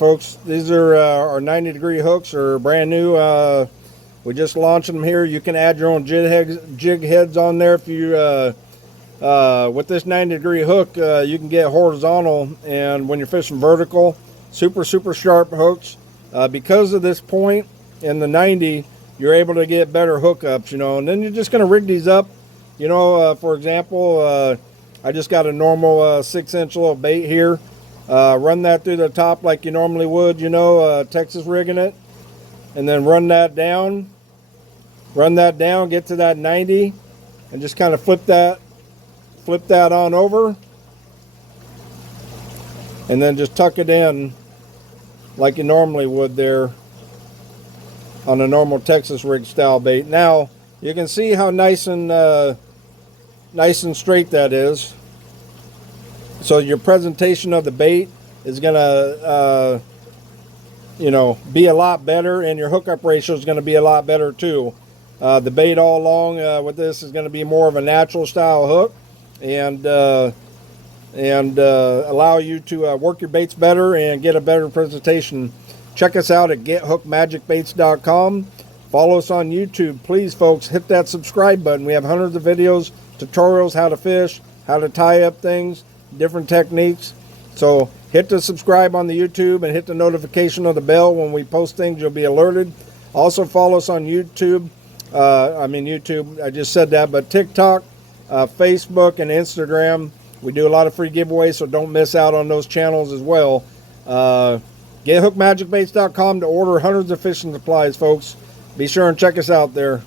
folks, these are our 90-degree hooks, are brand new. We just launched them here. You can add your own jig heads on there. If you with this 90-degree hook, you can get horizontal, and when you're fishing vertical, super sharp hooks. Because of this point in the 90, you're able to get better hookups, you know. And then you're just going to rig these up, you know. For example, I just got a normal 6-inch little bait here. Run that through the top like you normally would, you know, Texas rigging it, and then run that down, get to that 90, and just kind of flip that on over, and then just tuck it in like you normally would there on a normal Texas rig style bait. Now you can see how nice and straight that is. So your presentation of the bait is gonna you know, be a lot better, and your hookup ratio is going to be a lot better too. The bait all along with this is going to be more of a natural style hook, and allow you to work your baits better and get a better presentation. Check us out at gethookedmagicbaits.com. Follow us on YouTube. Please, folks, hit that subscribe button. We have hundreds of videos, tutorials, how to fish, how to tie up things, different techniques. So hit the subscribe on the YouTube and hit the notification of the bell. When we post things, you'll be alerted. Also follow us on YouTube. YouTube, I just said that, but TikTok, Facebook, and Instagram. We do a lot of free giveaways, so don't miss out on those channels as well. Gethookedmagicbaits.com to order hundreds of fishing supplies, folks. Be sure and check us out there.